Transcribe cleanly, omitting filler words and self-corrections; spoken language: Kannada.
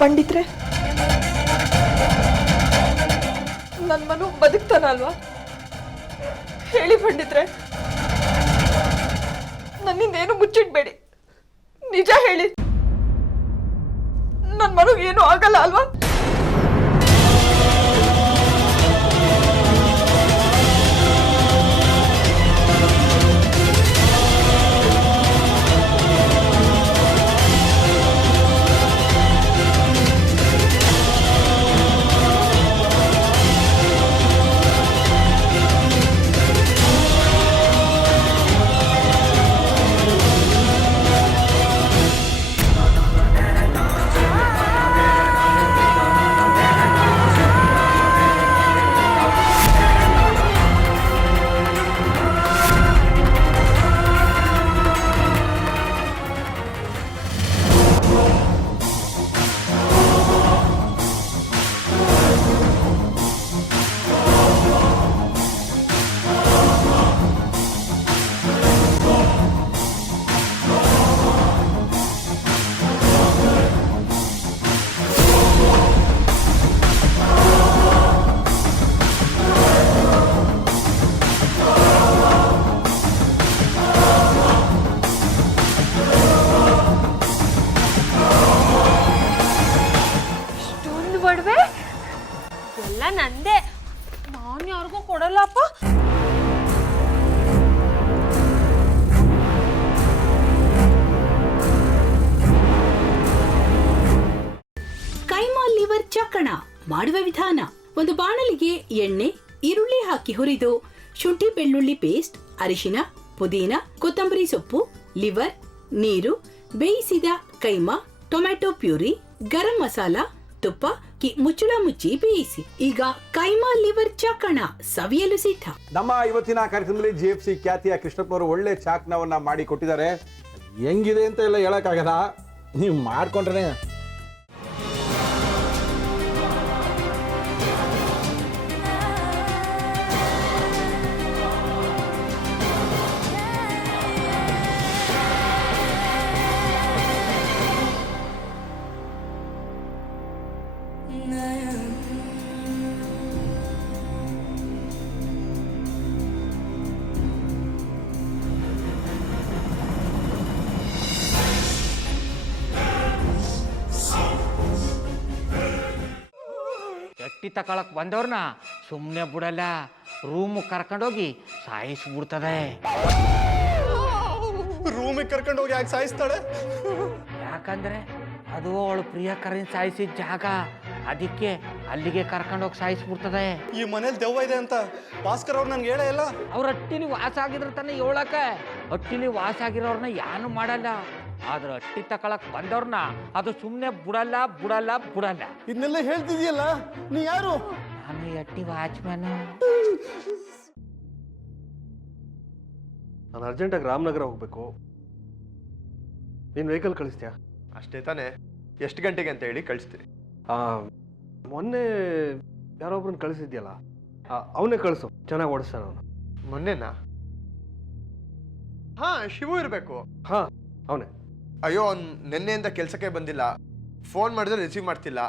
ಪಂಡಿತ್ರೆ, ನನ್ನ ಮನು ಬದುಕ್ತಾನಲ್ವಾ? ಹೇಳಿ ಪಂಡಿತ್ರೆ, ನನ್ನಿಂದೇನು ಮುಚ್ಚಿಡ್ಬೇಡಿ, ನಿಜ ಹೇಳಿ. ನನ್ನ ಮನುಗೆ ಏನು ಆಗಲ್ಲ ಅಲ್ವಾ? ಎಲ್ಲ ನಂದೇ, ನಾನು ಯಾರಿಗೂ ಕೊಡಲ್ಲಪ್ಪ. ಕೈಮಾ ಲಿವರ್ ಚಕ್ಕಣ ಮಾಡುವ ವಿಧಾನ: ಒಂದು ಬಾಣಲಿಗೆ ಎಣ್ಣೆ, ಈರುಳ್ಳಿ ಹಾಕಿ ಹುರಿದು ಶುಂಠಿ ಬೆಳ್ಳುಳ್ಳಿ ಪೇಸ್ಟ್, ಅರಿಶಿನ, ಪುದೀನ, ಕೊತ್ತಂಬರಿ ಸೊಪ್ಪು, ಲಿವರ್, ನೀರು, ಬೇಯಿಸಿದ ಕೈಮಾ, ಟೊಮ್ಯಾಟೊ ಪ್ಯೂರಿ, ಗರಂ ಮಸಾಲ, ತುಪ್ಪ ಮುಚ್ಚಳ ಮುಚ್ಚಿ ಬೇಯಿಸಿ. ಈಗ ಕೈಮಾ ಲಿವರ್ ಚಾಕಣ ಸವಿಯಲು ಸಿದ್ಧ. ನಮ್ಮ ಇವತ್ತಿನ ಕಾರ್ಯಕ್ರಮದಲ್ಲಿ GFC ಖ್ಯಾತಿಯ ಕೃಷ್ಣಪ್ಪನವರು ಒಳ್ಳೆ ಚಾಕ್ನವನ್ನ ಮಾಡಿ ಕೊಟ್ಟಿದ್ದಾರೆ. ಹೆಂಗಿದೆ ಅಂತ ಎಲ್ಲ ಹೇಳಕ್ಕಾಗಲ್ಲ, ನೀವು ಮಾಡ್ಕೊಂಡ್ರೆ. ಎಟ್ಟಿ ತಕೊಳಕ್ ಬಂದವ್ರನ್ನ ಸುಮ್ಮನೆ ಬಿಡಲ್ಲ, ರೂಮ್ ಕರ್ಕೊಂಡೋಗಿ ಸಾಯಿಸ್ಬಿಡ್ತದೆ. ರೂಮಿಗೆ ಕರ್ಕೊಂಡೋಗಿ ಯಾಕೆ ಸಾಯಿಸ್ತಾಳೆ? ಯಾಕಂದ್ರೆ ಅದು ಅವಳು ಪ್ರಿಯಕರನ್ ಸಾಯಿಸಿದ ಜಾಗ, ಅದಕ್ಕೆ ಅಲ್ಲಿಗೆ ಕರ್ಕೊಂಡೋಗಿ ಸಾಯಿಸ್ಬಿಡ್ತದೆ. ಈ ಮನೇಲಿ ದೆವ್ವ ಇದೆ ಅಂತ ಭಾಸ್ಕರ್ ಅವ್ರು ನನ್ಗೆ ಹೇಳೇ ಇಲ್ಲ. ಅವ್ರ ಹಟ್ಟಿಲಿ ವಾಸ ಆಗಿದ್ರ ತಾನೆ ಹೇಳಕ. ಹಟ್ಟಿಲಿ ವಾಸ ಆಗಿರೋರ್ನ ಯಾನು ಮಾಡಲ್ಲ, ಆದ್ರೆ ಹಟ್ಟಿ ತಕೊಳಕ್ ಬಂದವ್ರನ್ನ ಅದು ಸುಮ್ಮನೆ ಬಿಡಲ್ಲ ಬಿಡಲ್ಲ ಬಿಡಲ್ಲ. ಇದನ್ನೆಲ್ಲ ಹೇಳ್ತಿದ್ಯಲ್ಲ, ನೀ ಯಾರು? ನಾನು ಹಟ್ಟಿ ವಾಚ್ಮ್ಯಾನ್. ನಾನು ಅರ್ಜೆಂಟಾಗಿ ರಾಮನಗರ ಹೋಗ್ಬೇಕು. ನೀನು ವೆಹಿಕಲ್ ಕಳಿಸ್ತೀಯಾ? ಅಷ್ಟೇ ತಾನೆ, ಎಷ್ಟು ಗಂಟೆಗೆ ಅಂತ ಹೇಳಿ ಕಳಿಸ್ತೀನಿ. ಮೊನ್ನೆ ಯಾರೊಬ್ರನ್ನ ಕಳಿಸಿದ್ಯಲ್ಲ, ಅವನೇ ಕಳಿಸು, ಚೆನ್ನಾಗಿ ಓಡಿಸ್ತಾನ ಅವನು. ಮೊನ್ನೆನಾ? ಹಾ, ಶಿವು ಇರಬೇಕು. ಹಾ, ಅವನೇ. ಅಯ್ಯೋ, ಅವ್ನು ನಿನ್ನೆಯಿಂದ ಕೆಲಸಕ್ಕೆ ಬಂದಿಲ್ಲ, ಫೋನ್ ಮಾಡಿದ್ರೆ ರಿಸೀವ್ ಮಾಡ್ತಿಲ್ಲ.